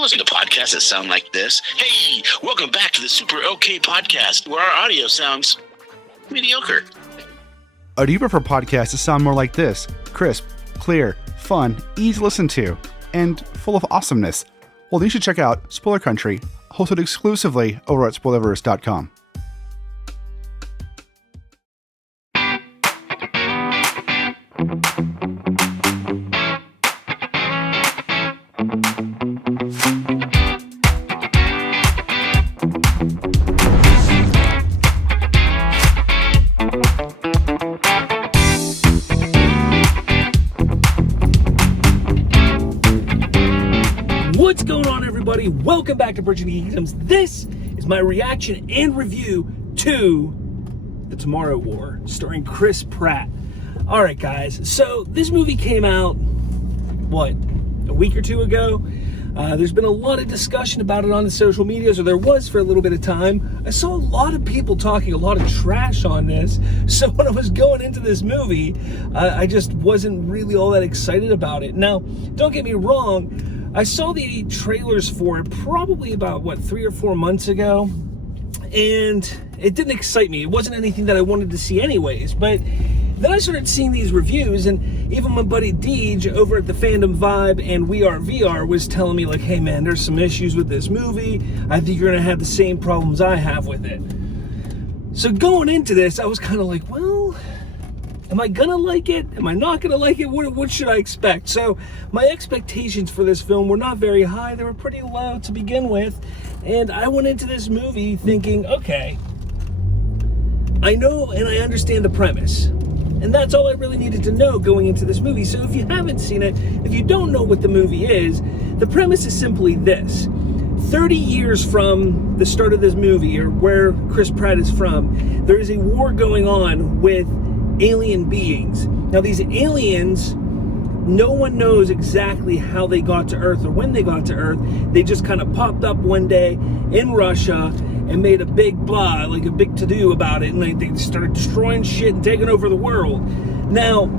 you listen to podcasts that sound like this? Hey, welcome back to the Super OK Podcast, where our audio sounds mediocre. Or do you prefer podcasts that sound more like this? Crisp, clear, fun, easy to listen to, and full of awesomeness? Well, then you should check out Spoiler Country, hosted exclusively over at Spoilerverse.com. What's going on, everybody? Welcome back to Bridging Geekdoms. This is my reaction and review to The Tomorrow War, starring Chris Pratt. Alright guys, so this movie came out, a week or two ago? There's been a lot of discussion about it on the social medias, or there was for a little bit of time. I saw a lot of people talking a lot of trash on this, so when I was going into this movie, I just wasn't really all that excited about it. Now, don't get me wrong, I saw the trailers for it probably about, 3 or 4 months ago, and it didn't excite me. It wasn't anything that I wanted to see anyways, but then I started seeing these reviews, and even my buddy Deej over at the Fandom Vibe and We Are VR was telling me, like, hey man, there's some issues with this movie. I think you're gonna have the same problems I have with it. So going into this, I was kind of like, well, am I gonna like it? Am I not gonna like it? What should I expect? So my expectations for this film were not very high. They were pretty low to begin with. And I went into this movie thinking, okay, I know and I understand the premise. And that's all I really needed to know going into this movie. So if you haven't seen it, if you don't know what the movie is, the premise is simply this. 30 years from the start of this movie, or where Chris Pratt is from, there is a war going on with alien beings. Now these aliens, no one knows exactly how they got to Earth or when they got to Earth. They just kind of popped up one day in Russia and made a big a big to-do about it, and they started destroying shit and taking over the world. Now,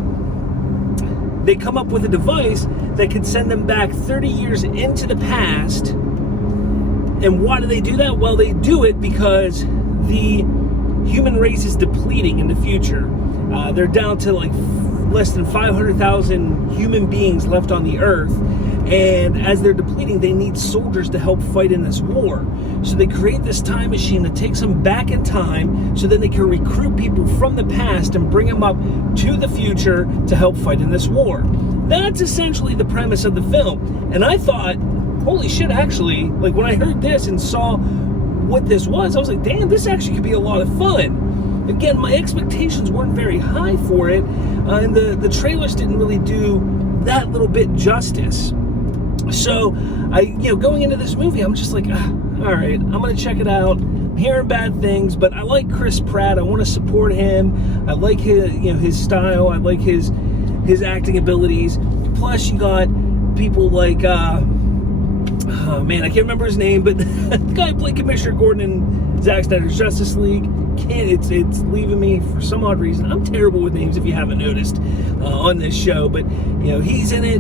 they come up with a device that can send them back 30 years into the past. And why do they do that? Well, they do it because the human race is depleting in the future. They're down to less than 500,000 human beings left on the earth, and as they're depleting, they need soldiers to help fight in this war. So they create this time machine that takes them back in time, so then they can recruit people from the past and bring them up to the future to help fight in this war. That's essentially the premise of the film. And I thought, holy shit, actually, when I heard this and saw what this was, I was like, damn, this actually could be a lot of fun. Again, my expectations weren't very high for it, and the trailers didn't really do that little bit justice. So, going into this movie, I'm just like, all right, I'm gonna check it out. I'm hearing bad things, but I like Chris Pratt. I want to support him. I like his style. I like his acting abilities. Plus, you got people like, oh man, I can't remember his name, but the guy who played Commissioner Gordon in Zack Snyder's Justice League. It's leaving me for some odd reason. I'm terrible with names, if you haven't noticed, on this show, but he's in it.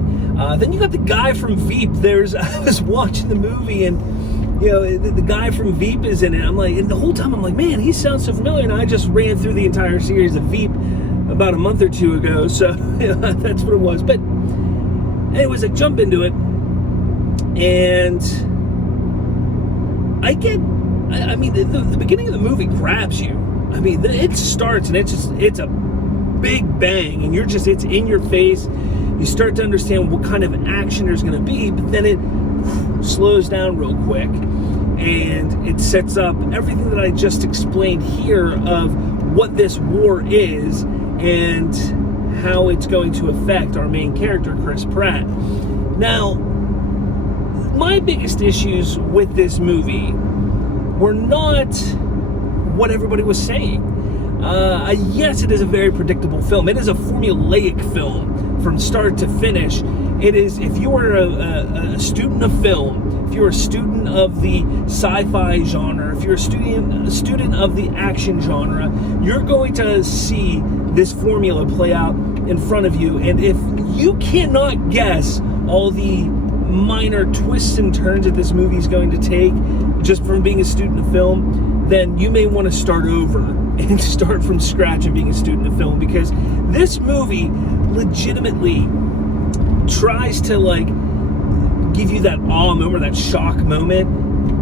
Then you got the guy from Veep. I was watching the movie, and the guy from Veep is in it. I'm like, and the whole time I'm like, man, he sounds so familiar. And I just ran through the entire series of Veep about a month or two ago, so that's what it was. But anyways, I jump into it, and the beginning of the movie grabs you. I mean, it starts and it's a big bang, and it's in your face. You start to understand what kind of action there's going to be, but then it slows down real quick, and it sets up everything that I just explained here of what this war is and how it's going to affect our main character, Chris Pratt. Now, my biggest issues with this movie were not what everybody was saying. Yes, it is a very predictable film. It is a formulaic film from start to finish. It is, if you are a student of film, if you're a student of the sci-fi genre, if you're a student of the action genre, you're going to see this formula play out in front of you. And if you cannot guess all the minor twists and turns that this movie is going to take just from being a student of film, then you may want to start over and start from scratch and being a student of film, because this movie legitimately tries to like give you that awe moment, that shock moment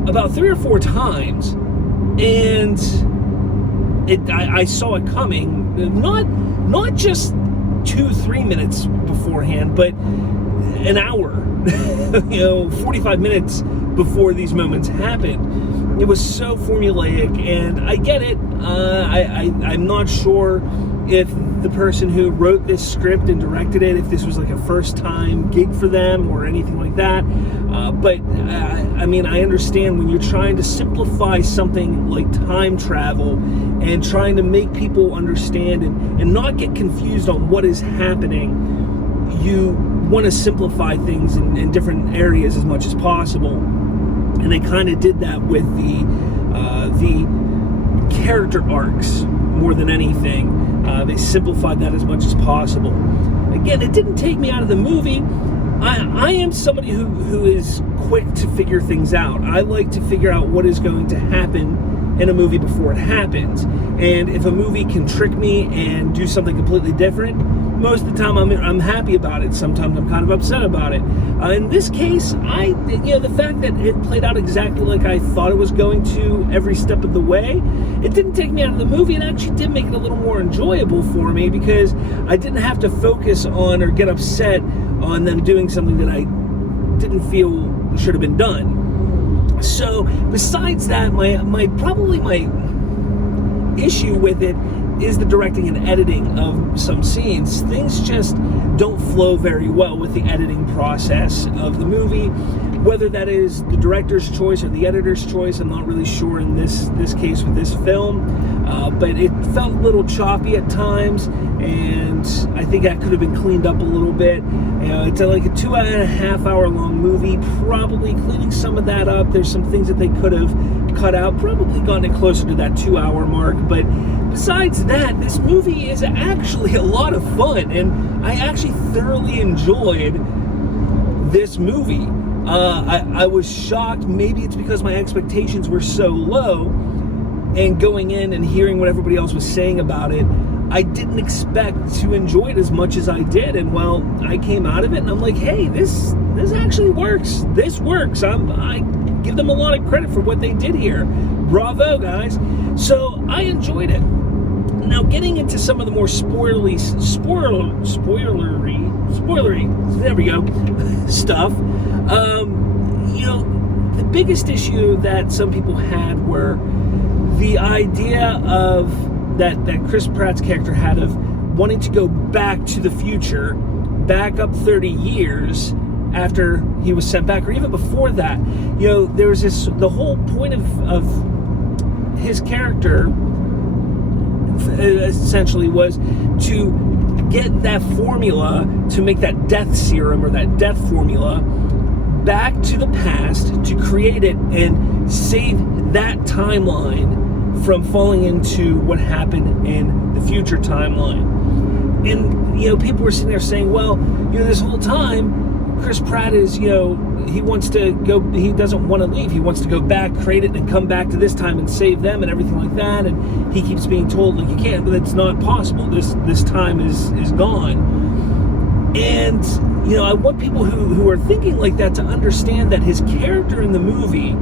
about 3 or 4 times, and I saw it coming, not just 2-3 minutes beforehand, but an hour, 45 minutes before these moments happened. It was so formulaic, and I get it. I'm not sure if the person who wrote this script and directed it, if this was like a first-time gig for them or anything like that. But I understand when you're trying to simplify something like time travel and trying to make people understand and not get confused on what is happening, you want to simplify things in different areas as much as possible. And they kind of did that with the character arcs more than anything. They simplified that as much as possible. Again, it didn't take me out of the movie. I am somebody who is quick to figure things out. I like to figure out what is going to happen in a movie before it happens. And if a movie can trick me and do something completely different, most of the time I'm happy about it. Sometimes I'm kind of upset about it. In this case, the fact that it played out exactly like I thought it was going to every step of the way, it didn't take me out of the movie. It actually did make it a little more enjoyable for me, because I didn't have to focus on or get upset on them doing something that I didn't feel should have been done. So besides that, my issue with it is the directing and editing of some scenes. Things just don't flow very well with the editing process of the movie. Whether that is the director's choice or the editor's choice, I'm not really sure in this case with this film. But it felt a little choppy at times, and I think that could have been cleaned up a little bit. It's like a 2.5 hour long movie, probably cleaning some of that up. There's some things that they could have cut out, probably gotten it closer to that 2 hour mark. But besides that, this movie is actually a lot of fun, and I actually thoroughly enjoyed this movie. I was shocked. Maybe it's because my expectations were so low, and going in and hearing what everybody else was saying about it, I didn't expect to enjoy it as much as I did. And well, I came out of it and I'm like, hey, this actually works. This works. I give them a lot of credit for what they did here. Bravo, guys. So I enjoyed it. Now, getting into some of the more spoilery, there we go, stuff. The biggest issue that some people had were the idea of that Chris Pratt's character had of wanting to go back to the future, back up 30 years after he was sent back, or even before that. There was the whole point of his character essentially was to get that formula, to make that death serum or that death formula back to the past, to create it and save that timeline from falling into what happened in the future timeline. And people were sitting there saying, well, this whole time Chris Pratt is, he wants to go, he doesn't want to leave, he wants to go back, create it, and come back to this time and save them and everything like that. And he keeps being told, like, you can't, but it's not possible, this time is gone. And I want people who are thinking like that to understand that his character in the movie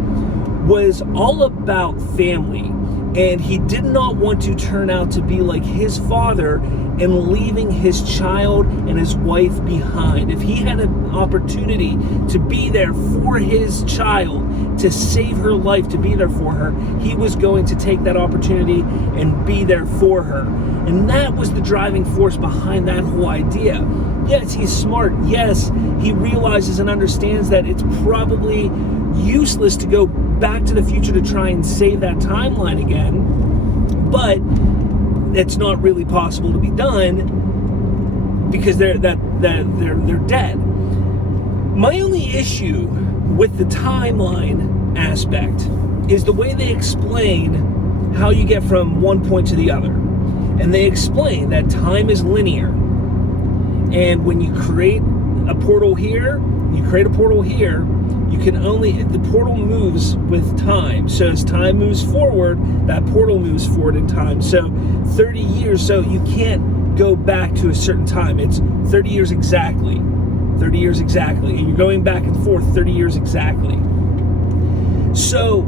was all about family, and he did not want to turn out to be like his father and leaving his child and his wife behind. If he had an opportunity to be there for his child, to save her life, to be there for her, he was going to take that opportunity and be there for her. And that was the driving force behind that whole idea. Yes, he's smart. Yes, he realizes and understands that it's probably useless to go back to the future to try and save that timeline again, but it's not really possible to be done because they're dead. My only issue with the timeline aspect is the way they explain how you get from one point to the other. And they explain that time is linear. And when you create a portal here, you create a portal here, the portal moves with time. So as time moves forward, that portal moves forward in time. So 30 years, so you can't go back to a certain time. It's 30 years exactly. 30 years exactly. And you're going back and forth 30 years exactly. So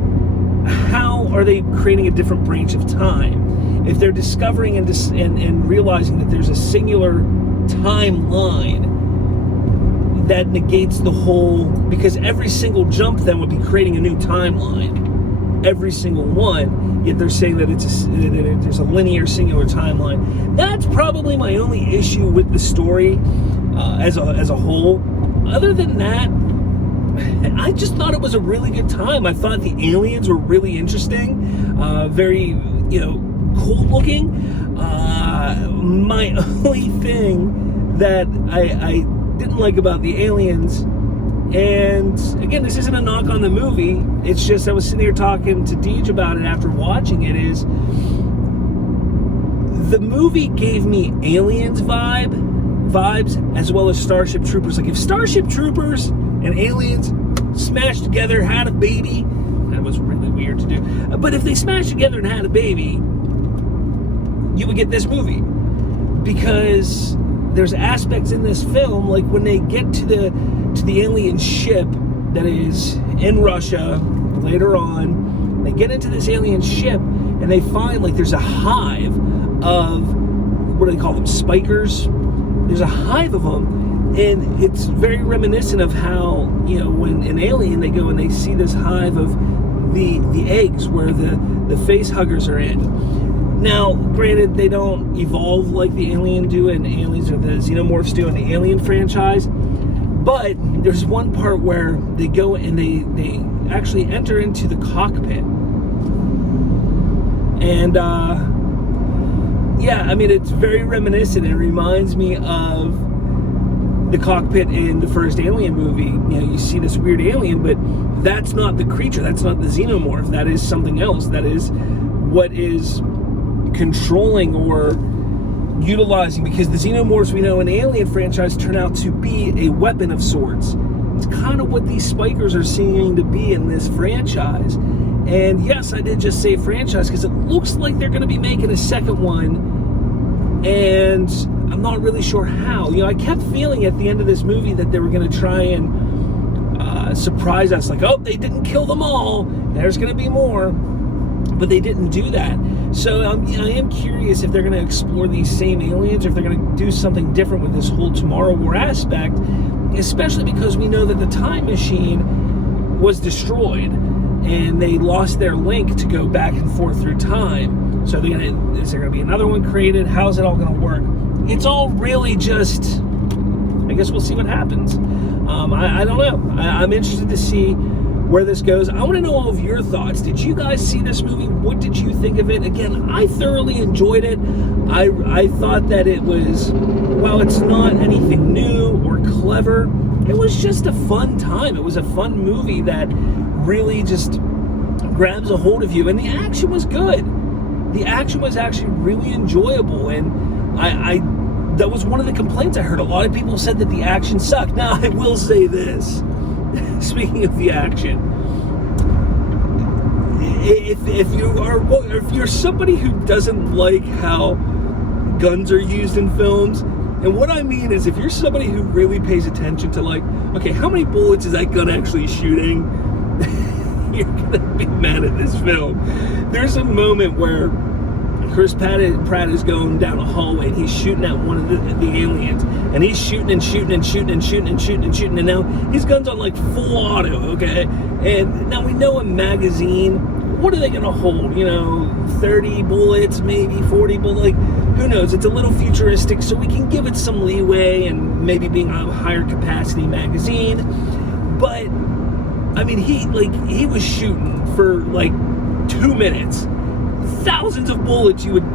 how are they creating a different branch of time? If they're discovering and realizing that there's a singular timeline that negates the whole, because every single jump then would be creating a new timeline. Every single one, yet they're saying that there's a linear singular timeline. That's probably my only issue with the story as a whole. Other than that, I just thought it was a really good time. I thought the aliens were really interesting, very, cool looking. My only thing that I didn't like about the aliens, and again, this isn't a knock on the movie, it's just I was sitting here talking to Deej about it after watching it, is the movie gave me aliens vibes as well as Starship Troopers. Like if Starship Troopers and aliens smashed together, had a baby, that was really weird to do, but if they smashed together and had a baby, you would get this movie. Because there's aspects in this film, like when they get to the alien ship that is in Russia later on, they get into this alien ship and they find like there's a hive of, what do they call them, spikers? There's a hive of them, and it's very reminiscent of how, when an alien, they go and they see this hive of the eggs where the face huggers are in. Now, granted, they don't evolve like the alien do, and aliens or the xenomorphs do in the Alien franchise, but there's one part where they go and they actually enter into the cockpit. And, it's very reminiscent. It reminds me of the cockpit in the first Alien movie. You see this weird alien, but that's not the creature, that's not the xenomorph, that is something else. That is what is controlling or utilizing, because the xenomorphs we know in the Alien franchise turn out to be a weapon of sorts. It's kind of what these spikers are seeming to be in this franchise. And yes, I did just say franchise because it looks like they're going to be making a second one, and I'm not really sure how. I kept feeling at the end of this movie that they were going to try and surprise us, like, oh, they didn't kill them all, there's going to be more. But they didn't do that. So I am curious if they're going to explore these same aliens, or if they're going to do something different with this whole Tomorrow War aspect, especially because we know that the time machine was destroyed and they lost their link to go back and forth through time. So is there going to be another one created? How's it all going to work? It's all really just, I guess we'll see what happens. I don't know. I'm interested to see where this goes. I want to know all of your thoughts. Did you guys see this movie? What did you think of it? Again, I thoroughly enjoyed it. I thought that it was, while it's not anything new or clever, it was just a fun time. It was a fun movie that really just grabs a hold of you, and the action was good. The action was actually really enjoyable, and I that was one of the complaints I heard. A lot of people said that the action sucked. Now, I will say this. Speaking of the action, if you're somebody who doesn't like how guns are used in films, and what I mean is if you're somebody who really pays attention to, like, okay, how many bullets is that gun actually shooting? You're gonna be mad at this film. There's a moment where Chris Pratt is going down a hallway and he's shooting at one of the aliens, and he's shooting and shooting and shooting and shooting and shooting and shooting, and now his gun's on like full auto, okay? And now we know a magazine, what are they gonna hold? 30 bullets, maybe 40 bullets, like, who knows? It's a little futuristic, so we can give it some leeway and maybe being a higher capacity magazine. But I mean, he was shooting for like 2 minutes. Thousands of bullets you would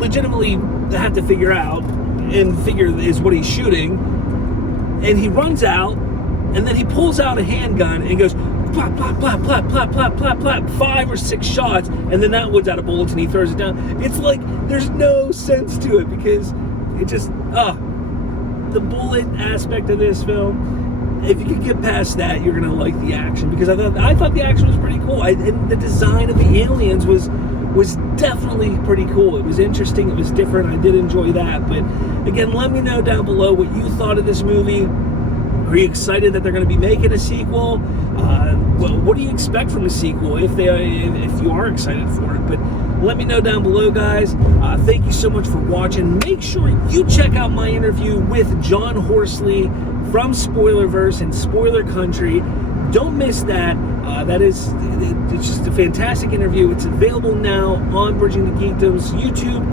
legitimately have to figure out and figure is what he's shooting. And he runs out, and then he pulls out a handgun and goes plop, plop, plop, plop, plop, plop, plop, plop, 5 or 6 shots, and then that one's out of bullets and he throws it down. It's like there's no sense to it, because it just the bullet aspect of this film, if you could get past that, you're gonna like the action, because I thought the action was pretty cool. And the design of the aliens was definitely pretty cool. It was interesting. It was different. I did enjoy that. But again, let me know down below what you thought of this movie. Are you excited that they're going to be making a sequel? What do you expect from a sequel if you are excited for it? But let me know down below, guys. Thank you so much for watching. Make sure you check out my interview with John Horsley from Spoilerverse and Spoiler Country. Don't miss that. It's just a fantastic interview. It's available now on Bridging the Geekdoms YouTube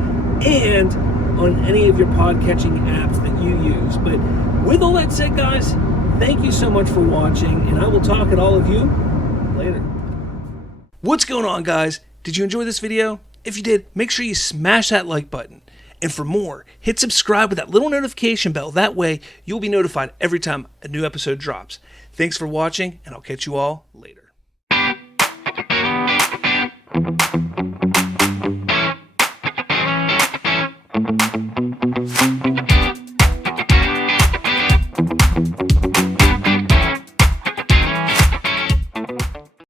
and on any of your podcatching apps that you use. But with all that said, guys, thank you so much for watching, and I will talk at all of you later. What's going on, guys? Did you enjoy this video? If you did, make sure you smash that like button. And for more, hit subscribe with that little notification bell. That way, you'll be notified every time a new episode drops. Thanks for watching, and I'll catch you all later.